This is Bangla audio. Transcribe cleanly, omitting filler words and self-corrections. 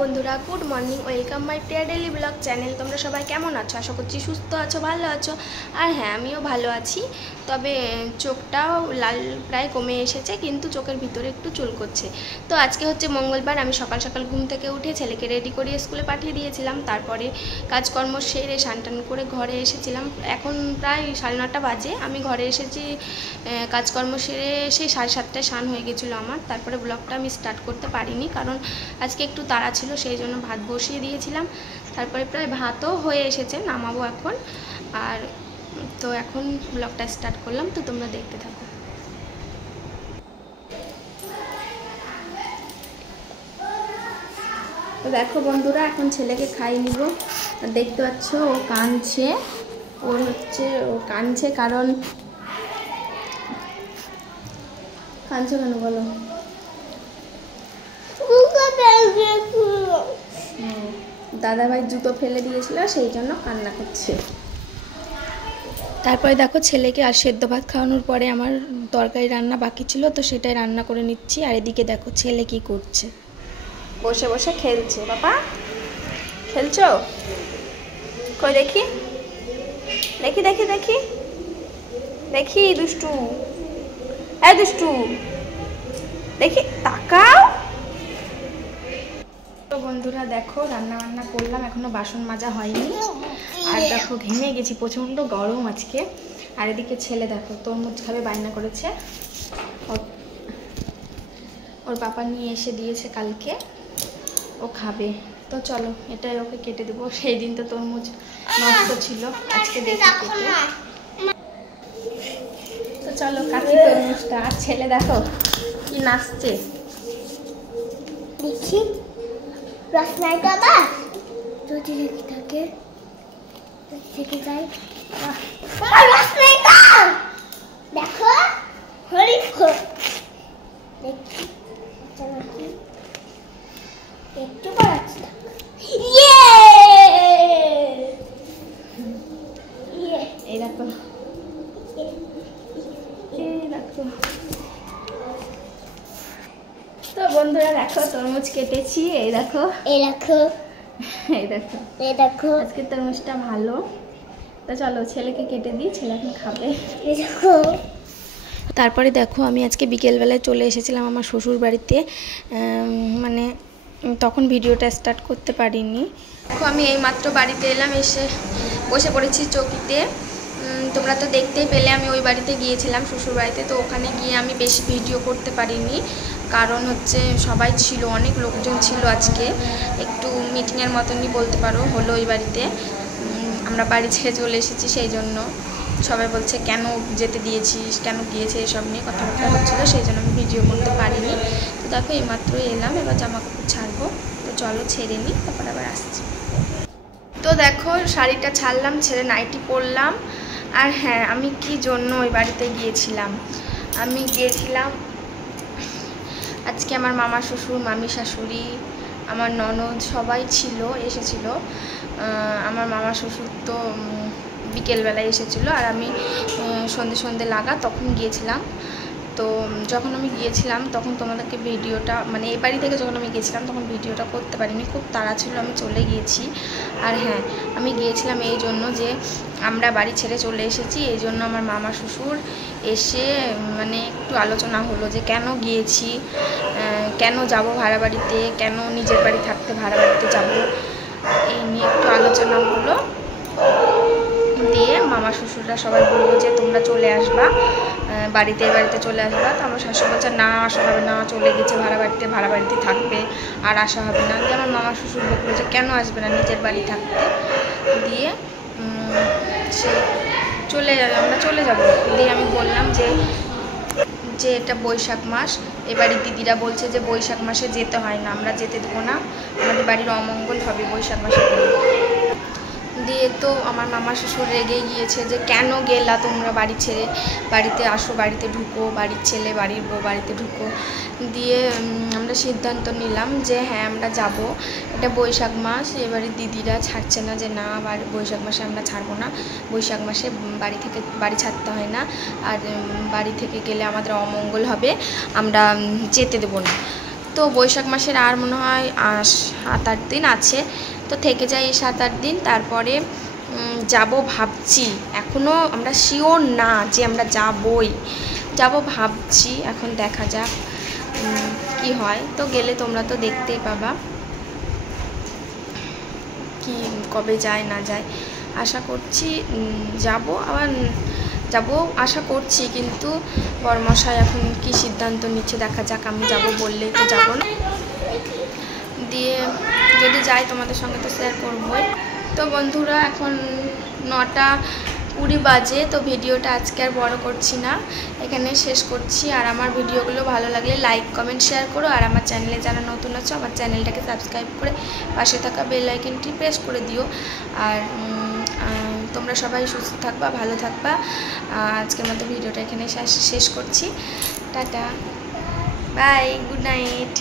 বন্ধুরা, good morning, welcome my dear daily blog channel. তোমরা সবাই কেমন আছো? আশা করছি সুস্থ আছো, ভালো আছো। আর হ্যাঁ, আমিও ভালো আছি। তবে চোখটাও লাল প্রায় কমে এসেছে, কিন্তু চোখের ভিতরে একটু চুল করছে। তো আজকে হচ্ছে মঙ্গলবার। আমি সকাল সকাল ঘুম থেকে উঠে ছেলেকে রেডি করিয়ে স্কুলে পাঠিয়ে দিয়েছিলাম। তারপরে কাজকর্ম সেরে স্নান করে ঘরে এসেছিলাম। এখন প্রায় 9:30 বাজে। আমি ঘরে এসেছি কাজকর্ম সেরে, সেই 7:30টায় স্নান হয়ে গেছিলো আমার। তারপরে ব্লগটা আমি স্টার্ট করতে পারিনি, কারণ আজকে একটু তাড়া ছিল, সেই জন্য ভাত বসিয়ে দিয়েছিলাম। তারপরে প্রায় ভাতও হয়ে এসেছে, নামাবো এখন। আর তো এখন ব্লগটা স্টার্ট করলাম, তো তোমরা দেখতে থাকো। তো দেখো বন্ধুরা, এখন ছেলেকে খাইয়ে নিব। দেখতে পাচ্ছ ও কাঁদছে। ও কাঁদছে কারণ কাঁদছে কেন বলো? দাদাভাই জুতো ফেলে দিয়েছিল, সেই জন্য কান্না করছে। তারপরে দেখো ছেলেকে আর সেদ্ধ ভাত খাওয়ানোর পরে আমার তরকারি রান্না বাকি ছিল, তো সেটাই রান্না করে নিচ্ছি। আর এদিকে দেখো ছেলে কি করছে, বসে বসে খেলছে। বাবা খেলছো? কই দেখি দেখি দেখি দেখি দেখি দুষ্টু, এই দুষ্টু দেখি, তাকাও। তো বন্ধুরা দেখো, রান্না বান্না করলাম, এখনো বাসন মাজা হয়নি। আর দেখো ঘেমে গেছি, প্রচন্ড গরম আজকে। আর এদিকে ছেলে দেখো তরমুজ খাবে বায়না করেছে। ওর পাপা নিয়ে এসে দিয়েছে কালকে, ও খাবে। তো চলো এটাই ওকে কেটে দেবো। সেই দিন তো তরমুজ নষ্ট ছিল, আজকে দেখি কেটে। তো চলো কাটি তরমুজটা। আর ছেলে দেখো কি নাচছে, দেখি রসনাই বাবা যদি রেখে থাকে থেকে যাই। রসনাই দেখো হরি দেখি একটু করাচ্ছি। এই দেখো তো বন্ধুরা দেখো তরমুজ কেটেছি। এই দেখো এই দেখো এই দেখো এই দেখো আজকে তরমুজটা ভালো। তো চলো ছেলেকে কেটে দিই, ছেলে এখন খাবে। এই দেখো। তারপরে দেখো আমি আজকে বিকেলবেলায় চলে এসেছিলাম আমার শ্বশুর বাড়িতে। মানে তখন ভিডিওটা স্টার্ট করতে পারিনি। দেখো আমি এইমাত্র বাড়িতে এলাম, এসে বসে পড়েছি চৌকিতে। তোমরা তো দেখতেই পেলে আমি ওই বাড়িতে গিয়েছিলাম, শ্বশুর বাড়িতে। তো ওখানে গিয়ে আমি বেশি ভিডিও করতে পারিনি, কারণ হচ্ছে সবাই ছিল, অনেক লোকজন ছিল আজকে। একটু মিটিংয়ের মতনই বলতে পারো হলো ওই বাড়িতে। আমরা বাড়ি ছেড়ে চলে এসেছি, সেই জন্য সবাই বলছে কেন যেতে দিয়েছিস, কেন গিয়েছে, এসব নিয়ে কথাবার্তা হচ্ছিলো, সেই জন্য আমি ভিডিও করতে পারিনি। তো দেখো এইমাত্রই এলাম, এবার জামা কাপড় ছাড়বো। তো চলো ছেড়ে নিই, তারপর আবার আসছি। তো দেখো শাড়িটা ছাড়লাম, ছেড়ে নাইটি পরলাম। আর হ্যাঁ, আমি কি জন্য ওই বাড়িতে গিয়েছিলাম? আমি গিয়েছিলাম আজকে আমার মামা শ্বশুর, মামি শাশুড়ি, আমার ননদ সবাই ছিল, এসেছিল। আমার মামা শ্বশুর তো বিকেলবেলায় এসেছিলো, আর আমি সন্ধে লাগা তখন গিয়েছিলাম। তো যখন আমি গিয়েছিলাম তখন তোমাদেরকে ভিডিওটা, মানে এই বাড়ি থেকে যখন আমি গিয়েছিলাম তখন ভিডিওটা করতে পারিনি, খুব তাড়া ছিল, আমি চলে গিয়েছি। আর হ্যাঁ, আমি গিয়েছিলাম এই জন্য যে আমরা বাড়ি ছেড়ে চলে এসেছি, এই জন্য আমার মামা শ্বশুর এসে মানে একটু আলোচনা হলো যে কেন গিয়েছি, কেন যাব ভাড়া বাড়িতে, কেন নিজের বাড়ি থাকতে ভাড়া বাড়িতে যাব, এই নিয়ে একটু আলোচনা হলো। দিয়ে মামা শ্বশুররা সবাই বললো যে তোমরা চলে আসবা বাড়িতে, বাড়িতে চলে আসবা। তো আমার শাশুড়ি বলছে না, আসা হবে না, চলে গেছে ভাড়া বাড়িতে থাকবে, আর আসা হবে না। দিয়ে আমার মামা শ্বশুর বললো যে কেন আসবে না নিজের বাড়ি থাকতে। দিয়ে সে আমরা চলে যাব। দিয়ে আমি বললাম যে এটা বৈশাখ মাস, এবারে দিদিরা বলছে যে বৈশাখ মাসে যেতে হয় না, আমরা যেতে দেবো না, আমাদের বাড়ির অমঙ্গল হবে বৈশাখ মাসে। দিয়ে তো আমার মামা শ্বশুর রেগে গিয়েছে যে কেন গেলা তোমরা বাড়ি ছেড়ে, বাড়িতে আসো, বাড়িতে ঢুকো, বাড়ির ছেলে বাড়ির বউ বাড়িতে ঢুকো। দিয়ে আমরা সিদ্ধান্ত নিলাম যে হ্যাঁ আমরা যাব, এটা বৈশাখ মাস, এবারে দিদিরা ছাড়ছে না, যে না বৈশাখ মাসে আমরা ছাড়বো না, বৈশাখ মাসে বাড়ি ছাড়তে হয় না, আর বাড়ি থেকে গেলে আমাদের অমঙ্গল হবে, আমরা যেতে দেবো না। তো বৈশাখ মাসের আর মনে হয় 7-8 দিন আছে, তো থেকে যাই এই 7-8 দিন, তারপরে যাব ভাবছি। এখনও আমরা শিওর না যে আমরা যাব ভাবছি, এখন দেখা যাক কি হয়। তো গেলে তোমরা তো দেখতেই পাবা কি কবে যায় না যায়। আশা করছি যাব আশা করছি, কিন্তু বরমশাই এখন কি সিদ্ধান্ত নিচ্ছে দেখা যাক। আমি যাব বললেই তো যাব না, দিয়ে যদি যাই তোমাদের সঙ্গে তো শেয়ার করবই। তো বন্ধুরা এখন 9:20 বাজে, তো ভিডিওটা আজকে আর বড় করছি না, এখানে শেষ করছি। আর আমার ভিডিওগুলো ভালো লাগলে লাইক কমেন্ট শেয়ার করো, আর আমার চ্যানেলে যারা নতুন আছো আমার চ্যানেলটাকে সাবস্ক্রাইব করে পাশে থাকা বেল আইকনটি প্রেস করে দিও। আর তোমরা সবাই সুস্থ থাকবা, ভালো থাকবা। আজকের মতো ভিডিওটা এখানে শেষ করছি। টাটা, বাই, গুড নাইট।